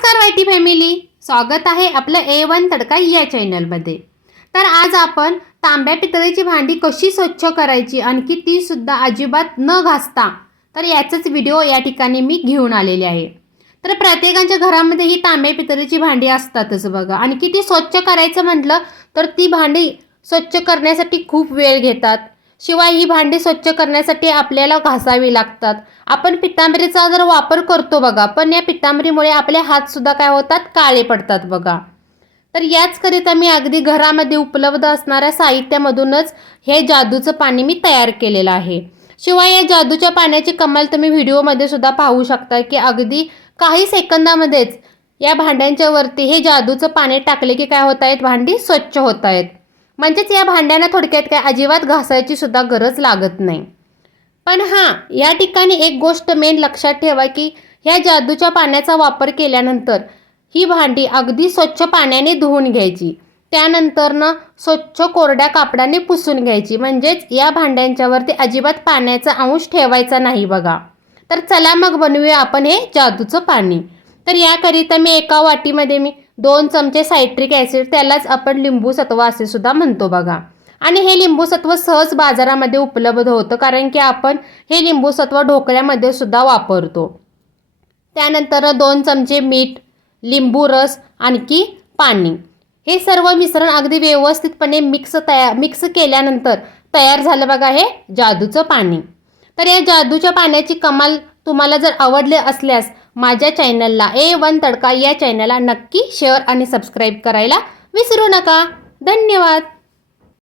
नमस्कार YT family. स्वागत आहे आपलं ए वन तडका या चॅनलमध्ये. तर आज आपण तांब्या पितळेची भांडी कशी स्वच्छ करायची आणखी ती सुद्धा अजिबात न घासता तर याचाच व्हिडिओ या ठिकाणी मी घेऊन आलेले आहे. तर प्रत्येकाच्या घरामध्ये ही तांब्या पितळेची भांडी असतातच बघा. आणखी ती स्वच्छ करायचं म्हटलं तर ती भांडी स्वच्छ करण्यासाठी खूप वेळ घेतात. शिवाय ही भांडी स्वच्छ करण्यासाठी आपल्याला घासावी लागतात. आपण पितांबरीचा जर वापर करतो बघा पण या पितांबरीमुळे आपले हातसुद्धा काय होतात? काळे पडतात बघा. तर याचकरिता मी अगदी घरामध्ये उपलब्ध असणाऱ्या साहित्यामधूनच हे जादूचं पाणी मी तयार केलेलं आहे. शिवाय या जादूच्या पाण्याची कमाल तुम्ही व्हिडिओमध्ये सुद्धा पाहू शकता की अगदी काही सेकंदामध्येच या भांड्यांच्या वरती हे जादूचं पाणी टाकले की काय होत आहेत भांडी स्वच्छ होत आहेत म्हणजेच या भांड्यांना थोडक्यात काय अजिबात घासायची सुद्धा गरज लागत नाही. पण हां या ठिकाणी एक गोष्ट मेन लक्षात ठेवा की ह्या जादूच्या पाण्याचा वापर केल्यानंतर ही भांडी अगदी स्वच्छ पाण्याने धुवून घ्यायची. त्यानंतरनं स्वच्छ कोरड्या कापडाने पुसून घ्यायची. म्हणजेच या भांड्यांच्यावरती अजिबात पाण्याचा अंश ठेवायचा नाही बघा. तर चला मग बनवूया आपण हे जादूचं पाणी. तर याकरिता मी एका वाटीमध्ये मी दोन चमचे सायट्रिक ॲसिड त्यालाच आपण लिंबू सत्व असे सुद्धा म्हणतो बघा. आणि हे लिंबू सत्व सहज बाजारामध्ये उपलब्ध होतं कारण की आपण हे लिंबू सत्व ढोकळ्यामध्ये सुद्धा वापरतो. त्यानंतर दोन चमचे मीठ लिंबू रस आणखी पाणी. हे सर्व मिश्रण अगदी व्यवस्थितपणे मिक्स तयार मिक्स केल्यानंतर तयार झालं बघा हे जादूचं पाणी. तर या जादूच्या पाण्याची कमाल तुम्हाला जर आवडले असल्यास माझ्या चॅनलला ए वन तडका या चॅनलला नक्की शेअर आणि सबस्क्राईब करायला विसरू नका. धन्यवाद.